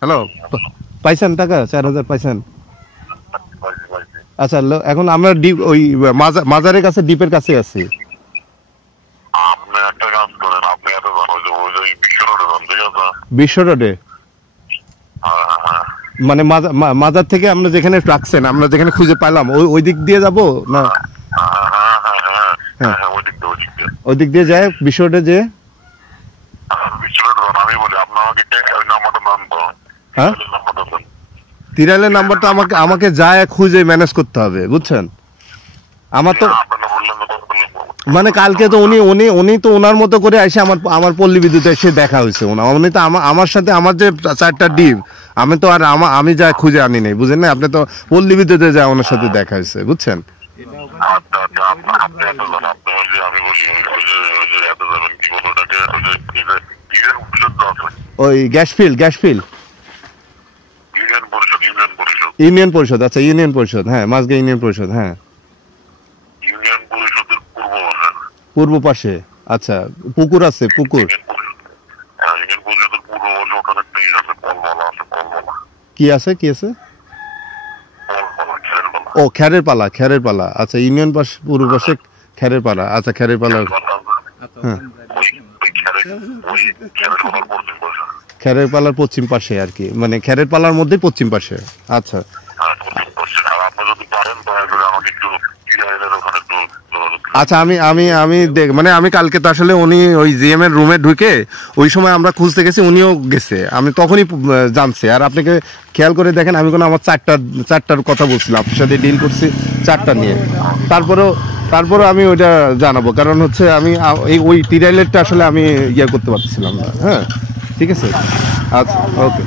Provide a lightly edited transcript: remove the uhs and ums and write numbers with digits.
Hello, পাইছেন টাকা 4,000 পাইছেন? আচ্ছা, এখন আমরা ডিপ ওই মাজারের কাছে, ডিপের কাছে আছি। আপনি একটা কাজ করেন, আপনি এত জানো যে ওই যে বিশ্ব রোডে যান, ঠিক আছে? বিশ্ব রোডে মানে মাজার থেকে আমরা যেখানে রাখছেন, আমরা যেখানে খুঁজে পাইলাম ওই দিক দিয়ে যাব না? হ্যাঁ, ওই দিক দিয়ে যায় বিশ্ব রোডে যে। বিশ্ব রোড যান, আমি বলি আপনি আমাকে ওই নাম্বারটা দেন তো। হ্যাঁ, নাম্বারটা দেন। তিরাইলের নাম্বারটা আমাকে যায় খুঁজে ম্যানেজ করতে হবে, বুঝছেন? আমার তো আপনারা বললেন তো কত লোক? মানে কালকে তো উনি তো ওনার মতো করে এসে আমার পল্লী বিদ্যুতে এসে দেখা হয়েছে। উনি তো আমার সাথে আমার যে 4টা ডিপ, আমি তো আর আমি যা খুঁজে আনি নাই, বুঝেন না? আপনি তো পল্লী বিদ্যুতে যা ওনার সাথে দেখা হয়েছে, বুঝছেন? আচ্ছা আচ্ছা, আপনি এত জান, আপনি ওই যে আমি বলি ওই যে এত যাবেন কি বলো ওটাকে, ওই যে ইউনিয়ন পরিষদ আছে, ওই গ্যাস ফিল্ড ইউনিয়ন পরিষদ। আচ্ছা, ইউনিয়ন পরিষদ, হ্যাঁ, মাঝগে ইউনিয়ন পরিষদ, হ্যাঁ, ইউনিয়ন পরিষদের পূর্ব পাশে। আচ্ছা, পুকুর আছে, পুকুর ইউনিয়ন পরিষদের পূর্ব পাশে ওখানে একটা ইয়ে আছে, কলবালা আছে, কলবালা। কি আছে? কলবালা, খেরবালা। ও, খেরের পালা। আচ্ছা, ইউনিয়ন পূর্ব পাশে খেরের পালা। আচ্ছা, খেরের পালা, হ্যাঁ, খেরের পালার পশ্চিম পাশে আর কি, মানে খেরের পালার মধ্যে পশ্চিম পাশে। আচ্ছা আচ্ছা, আমি মানে আমি কালকে তো আসলে উনি ওই জিএম এর রুমে ঢুকে ওই সময় আমরা খুঁজতে গেছি, উনিও গেছে, আমি তখনই জানছি। আর আপনাকে খেয়াল করে দেখেন, আমি কোনো আমার চারটার কথা বলছিলাম, আপনার সাথে ডিল করছি 4টা নিয়ে। তারপরে আমি ওইটা জানাবো, কারণ হচ্ছে আমি ওই তিরাইলেরটা আসলে আমি ইয়ে করতে পারছিলাম না। হ্যাঁ, ঠিক আছে, আচ্ছা, ওকে।